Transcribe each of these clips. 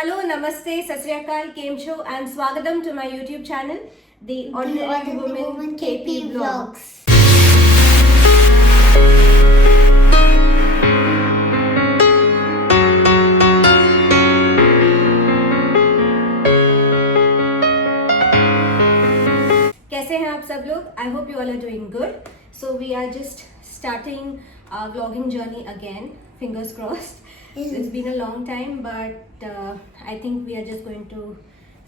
Hello, Namaste, Sat Sri Akal, Kem Show, and Swagatam to my YouTube channel, The Ordinary Woman KP Vlogs. कैसे हैं आप सब लोग? I hope you all are doing good. So we are just starting our vlogging journey again. Fingers crossed. It's been a long time, but I think we are just going to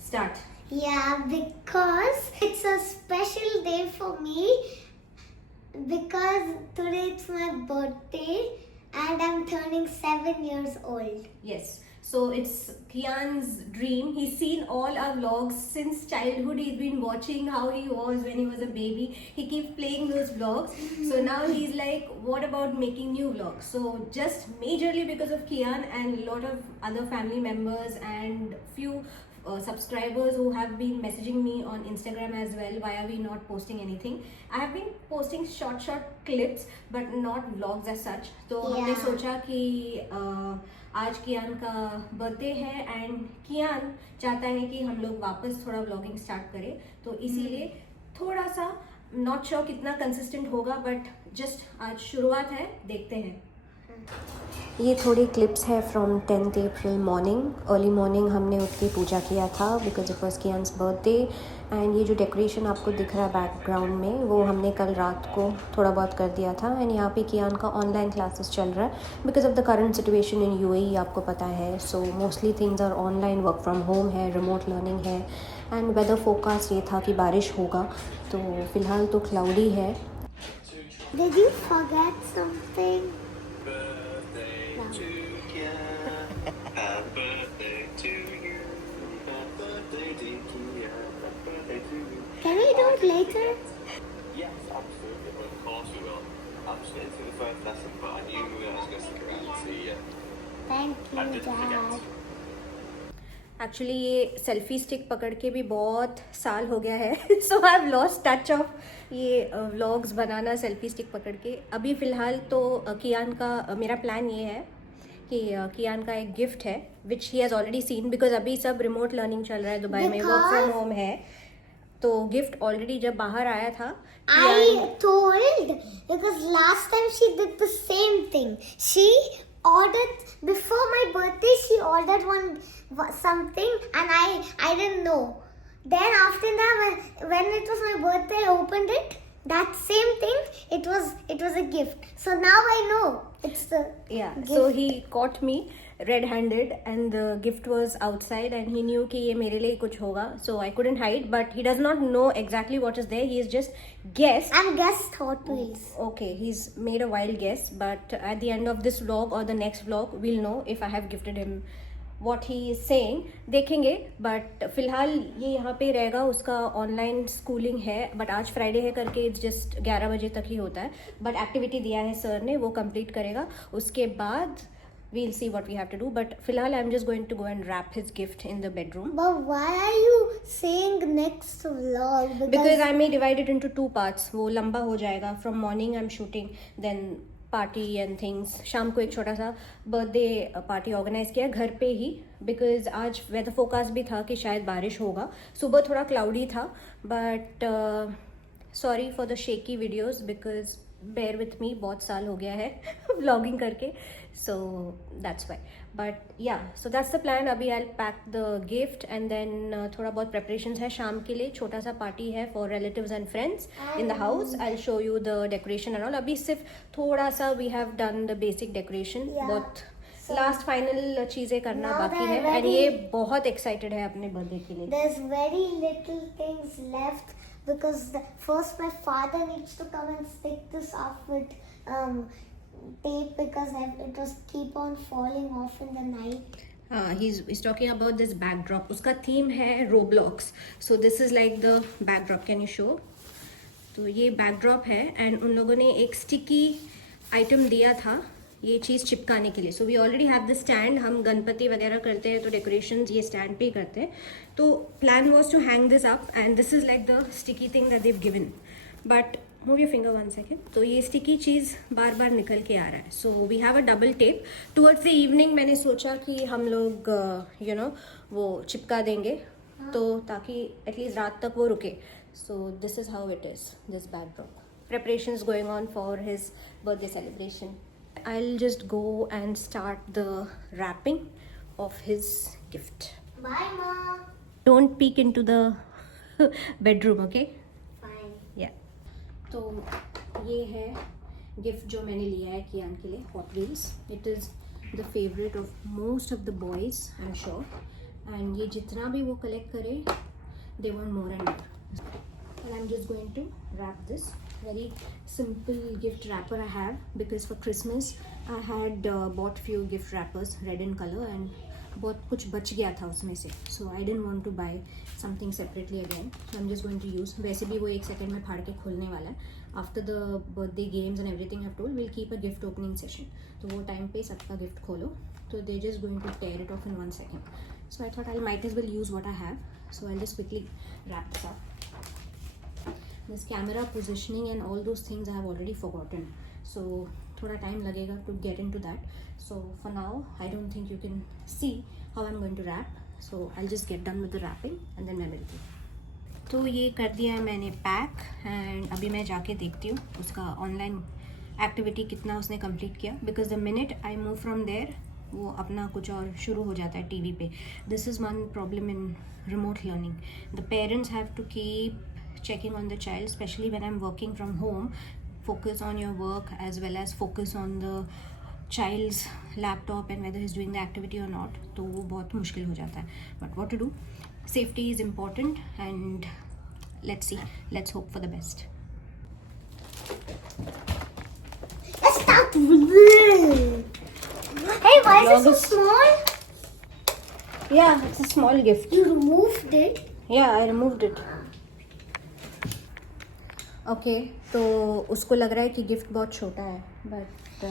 start. Yeah, because it's a special day for me because today it's my birthday and I'm turning 7 years old. Yes. So it's Kian's dream. He's seen all our vlogs since childhood. He's been watching how he was when he was a baby. He keeps playing those vlogs. So now he's like, what about making new vlogs? So just majorly because of Kian and a lot of other family members and few subscribers who have been messaging me on Instagram as well, why are we not posting anything? I have been posting short clips but not vlogs as such. तो हमने सोचा कि आज कियान का birthday है and कियान चाहता है कि हम लोग वापस थोड़ा व्लॉगिंग स्टार्ट करें, तो इसीलिए थोड़ा सा नॉट श्योर कितना कंसिस्टेंट होगा, बट जस्ट आज शुरुआत है, देखते हैं. ये थोड़ी क्लिप्स है from 10th April morning. Early morning हमने उठ के पूजा किया था because it was Kiaan's birthday. And ये जो डेकोरेशन आपको दिख रहा है बैकग्राउंड में, वो हमने कल रात को थोड़ा बहुत कर दिया था. एंड यहाँ पे कियान का ऑनलाइन क्लासेस चल रहा है because of the current situation in UAE, आपको पता है. So mostly things are online, work from home है, रिमोट लर्निंग है. एंड वेदर फोरकास्ट ये था कि बारिश होगा, तो फिलहाल तो क्लाउडी है. Did you forget something? Can we do it later? Yes, absolutely. Of course we will. I'm just getting to the first lesson, but I knew I was going to stick around and see you. Thank I you, didn't Dad. forget. Actually ये selfie stick पकड़ के भी बहुत साल हो गया है. So I have lost touch of ये व्लॉग्स बनाना सेल्फी स्टिक पकड़ के. अभी फ़िलहाल तो कियान का मेरा प्लान ये है कि कियान का एक गिफ्ट है which he has already seen, because अभी सब रिमोट लर्निंग चल रहा है दुबई में, वर्क फ्रॉम होम है. तो गिफ्ट ऑलरेडी जब बाहर आया था, I told because last time she did the same thing. She ordered before my birthday. She ordered something and I didn't know. Then after that, when it was my birthday, I opened it. That same thing. It was a gift. So now I know it's the gift. So he caught me red-handed and the gift was outside and he knew कि ये मेरे लिए कुछ होगा. So I couldn't hide, but he does not know exactly what is there. He is just guessed. And guessed Hot Wheels. Okay, he's made a wild guess, but at the end of this vlog or the next vlog, we'll know if I have gifted him what he is saying. देखेंगे, but फिलहाल ये यहाँ पे रहेगा. उसका online schooling है, but आज Friday है करके इट्स जस्ट 11 बजे तक ही होता है. बट एक्टिविटी दिया है सर ने, वो कंप्लीट करेगा. उसके बाद we'll see what we have to do, but फिलहाल I'm just going to go and wrap his gift in the bedroom. But why are you saying next vlog? Because I may divide it into 2 parts. वो लंबा हो जाएगा. From morning I'm shooting, then party and things. शाम को एक छोटा सा birthday party organise किया घर पे ही, बिकॉज आज वेदर फोरकास्ट भी था कि शायद बारिश होगा. सुबह थोड़ा क्लाउडी था, but sorry for the shaky videos because bear with me, बहुत साल हो गया है व्लॉगिंग करके. So that's why. बट या, सो दैट्स द प्लान. अभी I pack the gift and then थोड़ा बहुत प्रेपरेशंस है शाम के लिए. छोटा सा पार्टी है for relatives and friends in the house. I show you the decoration and all. अभी सिर्फ थोड़ा सा we have done the basic decoration. बहुत लास्ट फाइनल चीज़ें करना बाकी है. एंड ये बहुत एक्साइटेड है अपने बर्थडे के लिए. There's very little things left because first my father needs to come and stick this up with tape because it was keep on falling off in the night. He's talking about this backdrop. उसका theme है Roblox. So this is like the backdrop. Can you show? तो ये backdrop है and उन लोगों ने एक sticky item दिया था ये चीज़ चिपकाने के लिए. So we already have the stand. हम गणपति वगैरह करते हैं तो डेकोरेशंस ये स्टैंड पे ही करते हैं. तो plan was to hang this up and this is like the sticky thing that they've given. But move your finger 1 second. तो ये स्टिकी चीज़ बार बार निकल के आ रहा है. So we have a double tape. Towards the evening मैंने सोचा कि हम लोग वो चिपका देंगे, तो ताकि एटलीस्ट रात तक वो रुके. So this is how it is, this backdrop. Preparations going on for his birthday celebration. I'll just go and start the wrapping of his gift. Bye, Mom. Don't peek into the bedroom, okay? Fine. Yeah. तो ये है gift जो मैंने लिया है कियान के लिए, hot wheels. It is the favourite of most of the boys, I am sure. And ये जितना भी वो कलेक्ट करे, they want more and more. And I'm just going to wrap this. Very simple gift wrapper I have, because for Christmas I had bought few gift wrappers red in color and बहुत कुछ बच गया था उसमें से. So I didn't want to buy something separately again. So I'm just going to use. वैसे भी वो 1 सेकेंड में फाड़ के खोलने वाला है. After the birthday games and everything I've told, we'll keep a gift opening session. तो वो टाइम पे सबका गिफ्ट खोलो. So they're just going to tear it off in 1 second. So I thought I might as well use what I have. So I'll just quickly wrap this up. This camera positioning and all those things I have already forgotten, so thoda time lagega to get into that. So for now I don't think you can see how I'm going to wrap, so I'll just get done with the wrapping and then मैं मिलती हूँ. तो ये कर दिया है मैंने pack, and अभी मैं जाके देखती हूँ उसका ऑनलाइन एक्टिविटी कितना उसने कंप्लीट किया, because the minute I move from there वो अपना कुछ और शुरू हो जाता है टीवी पे. This is one problem in remote learning. The parents have to keep checking on the child, especially when I'm working from home. Focus on your work as well as focus on the child's laptop and whether he's doing the activity or not. तो वो बहुत मुश्किल हो जाता है. But what to do? Safety is important, and let's see. Let's hope for the best. Let's start. Hey, why is it so small? Yeah, it's a small gift. You removed it. Yeah, I removed it. Okay, तो उसको लग रहा है कि gift बहुत छोटा है, but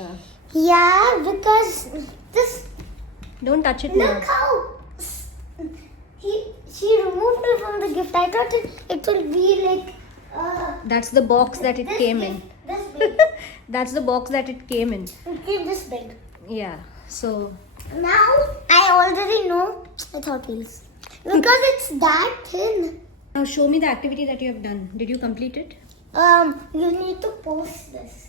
Yeah, because this. Don't touch it. Look how she removed it from the gift. I thought it will be like. That's the box that it this came big, in. This big. That's the box that it came in. Okay, this big. Yeah, so Now I already know the Hot Wheels because it's that thin. now show me the activity that you have done. Did you complete it? You need to post this.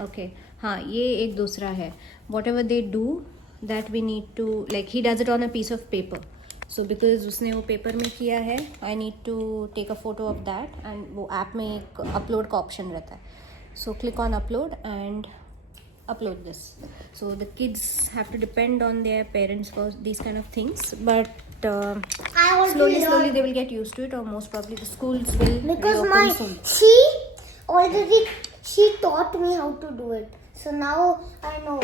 Okay. हाँ, ये एक दूसरा है. Whatever they do, that we need to, like he does it on a piece of paper. So because उसने वो paper में किया है, I need to take a photo of that, and वो ऐप में एक अपलोड का ऑप्शन रहता है. So click on upload and upload this. So the kids have to depend on their parents for these kind of things, but I already slowly learned. they will get used to it, or most probably the schools will Because reopen soon. she taught me how to do it. So now I know.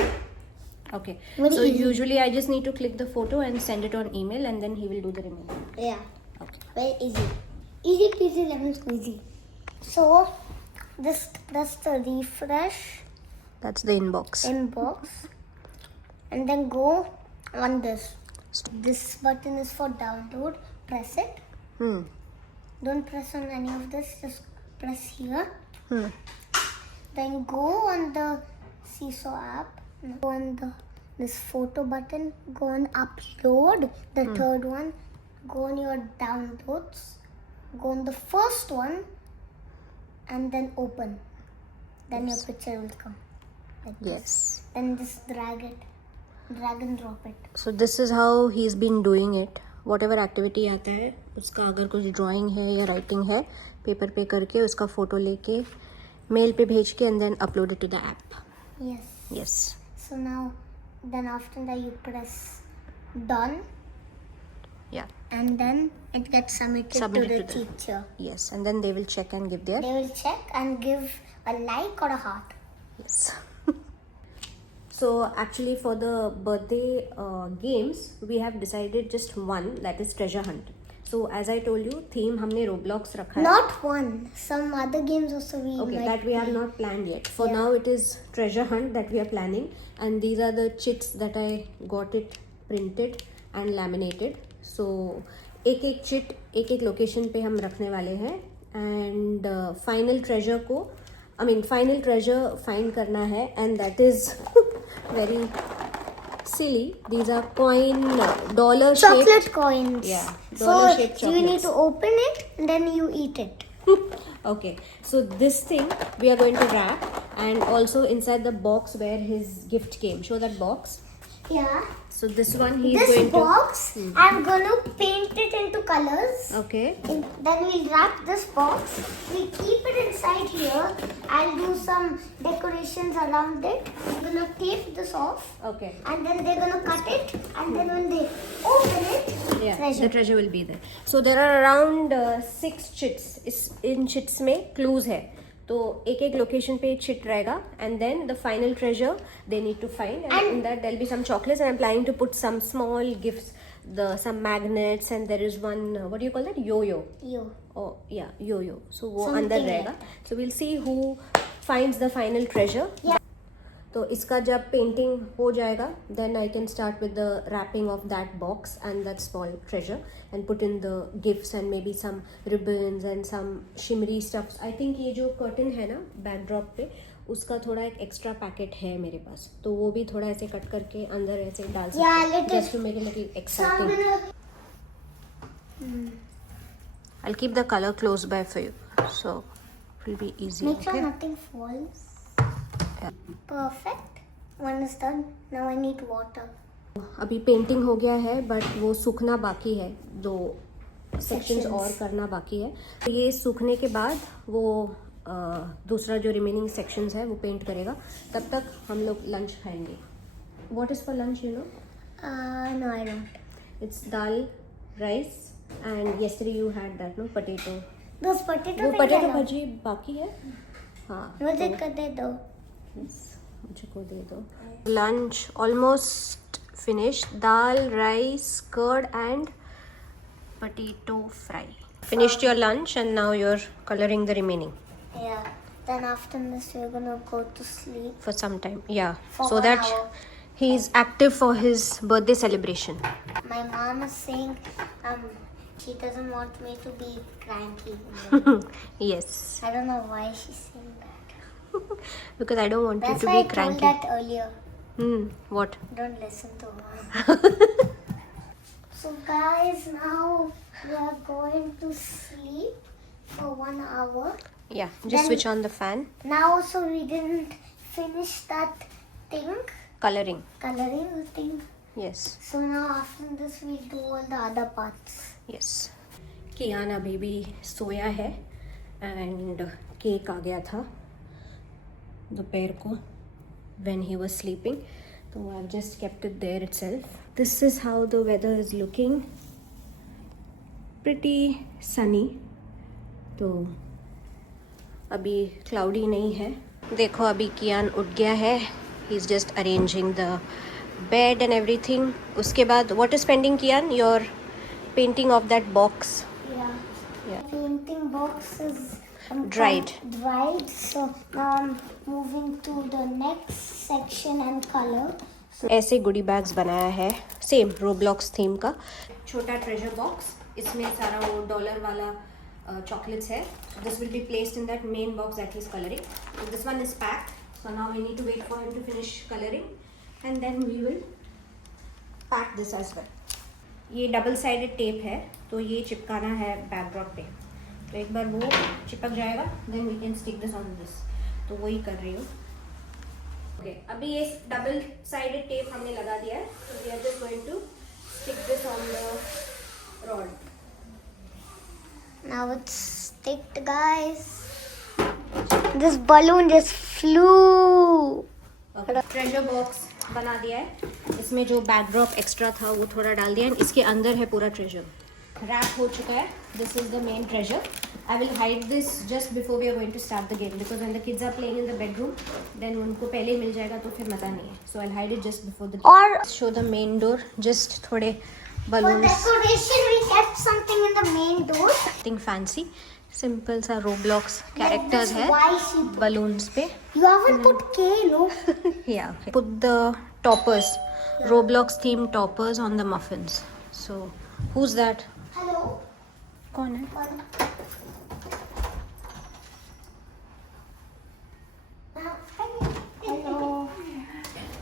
Okay. Very So easy. usually I just need to click the photo and send it on email, and then he will do the removal. Yeah. Okay. Very easy. Easy peasy lemon squeezy. So that's the refresh That's the inbox. inbox. And then go on this. This button is for download. Press it. Don't press on any of this. Just press here. Then go on the Seesaw app. Go on this photo button. Go on upload. The third one. Go on your downloads. Go on the first one. And then open. Then your picture will come. Like this. Yes. Then just drag it. Drag and drop it. So this is how he's been doing it. Whatever activity आता है उसका, अगर कुछ drawing है या writing है, paper पे करके उसका फ़ोटो लेके मेल पे भेज के and then upload it to the app. Yes. Yes. So now, then after that you press done. Yeah. And then it gets submitted Submitted to the to the- teacher. Yes. And then they will check and give their They will check and give a like or a heart. yes. So actually for the birthday games we have decided just one, that is treasure hunt. So as I told you, theme हमने Roblox रखा है. Not one. Some other games also we Okay, might that we have play. not planned yet. For Yeah. now it is treasure hunt that we are planning, and these are the chits that I got it printed and laminated. So एक एक chit एक एक location पे हम रखने वाले हैं, and final treasure को I mean final treasure find करना है, and that is very silly. These are coin dollar Chocolate shaped. coins. Yeah, So dollar-shaped you need chocolates. to open it and then you eat it. Okay, so this thing we are going to wrap, and also inside the box where his gift came. Show that box. Yeah. So this one he is This going box, to. I'm gonna paint it into colors. Okay. Then we'll wrap this box. We keep it inside here. I'll do some decorations around it. I'm gonna tape this off. Okay. And then they're gonna cut it. And then when they open it, Yeah, treasure. the treasure will be there. So there are around 6 chits. In chits में clues है. तो एक एक location पे chit रहेगा, and then the final treasure they need to find, and in that there'll be some chocolates, and I'm planning to put some small gifts, some magnets, and there is one what do you call that, yo-yo. You. Oh yeah, yo-yo. So वो Something अंदर like रहेगा. So we'll see who finds the final treasure. Yeah. तो इसका जब painting हो जाएगा, then I can start with the wrapping of that box and that small treasure and put in the gifts and maybe some ribbons and some shimmery stuffs. I think ये जो curtain है ना backdrop पे, उसका थोड़ा एक extra packet है मेरे पास, तो वो भी थोड़ा ऐसे कट करके अंदर ऐसे डाल सकते Yeah, हैं, little- just to make it little So I'm exciting. gonna I'll keep the color close by for you, so it will be easy. make sure Okay? nothing falls. Yeah. Perfect. One is done. Now I need water. अभी painting हो गया है, but वो सूखना बाकी है, 2 sections और करना बाकी है. तो ये सूखने के बाद वो दूसरा जो रिमेनिंग सेक्शंस है वो पेंट करेगा. तब तक हम लोग लंच खाएंगे. What is for lunch, you know? No, I don't. It's dal, rice, and yesterday you had that, no, potato. Those potato वो things potato I love. भाजी बाकी है. हाँ, मुझे तो- कर दे दो. Yes, मुझे को दे दो. Lunch almost finished. Dal, rice, curd and potato fry. Finished your lunch and now you're coloring the remaining Yeah. Then after this, we're gonna go to sleep. for some time. Yeah, For so 1 that hour. he's active for his birthday celebration. My mom is saying, she doesn't want me to be cranky. Yes, I don't know why she's saying that. because I don't want That's you to why be I cranky. told that earlier. What? Don't listen to her. So guys, now we are going to sleep for 1 hour. Yeah, just Then- switch on the fan. Now also we didn't finish that thing, Coloring. coloring thing. Yes, So now after this we'll do all the other parts. yes. कियान अभी भी सोया है and cake आ गया था दोपहर को when he was sleeping, so I've just kept it there itself. This is how the weather is looking, pretty sunny. तो अभी cloudy नहीं है. देखो अभी कियान उठ गया है. He's just arranging the bed and everything. उसके बाद what is pending, Kiyan? Your painting of that box. Yeah. Yeah. Painting box is Dried. Dried. So now I'm moving to the next section and color. ऐसे गुडी bags बनाया है, same Roblox theme का. छोटा treasure box, इसमें सारा वो dollar वाला chocolates है. This will be placed in that main box that he's coloring. So this one is packed. So now we need to wait for him to finish coloring, and then we will pack this as well. ये double sided tape है, तो ये चिपकाना है backdrop पे. तो एक बार वो चिपक जाएगा, then we can stick this on this. तो वही कर रही हूँ. Okay, अभी ये डबल साइडेड टेप हमने लगा दिया है. So we are just going to stick this on the rod. Now it's sticked, guys. This balloon just flew. Treasure box बना दिया है. इसमें जो बैकड्रॉप एक्स्ट्रा था वो थोड़ा डाल दिया है. इसके अंदर है पूरा ट्रेजर. रैप हो चुका है. This is the main treasure. I will hide this just before we are going to start the game, because when the kids are playing in the bedroom then उनको पहले ही मिल जाएगा तो फिर मजा नहीं है. So I will hide it just before the Or show the main door. Just थोड़े for balloons, decoration, we kept something in the main door. Thing fancy, simple सा रोब्लॉक्स कैरेक्टर्स है Why she? बलून्स पे. You haven't put K, no? Yeah, okay. Put the toppers, Roblox themed toppers on the muffins. So, who's that? Hello. कौन है?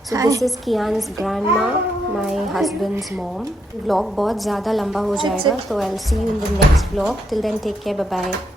So this is Kian's grandma, my husband's mom. Vlog बहुत ज़्यादा लंबा हो जाएगा, तो I'll see you in the next vlog. Till then, take care. Bye bye.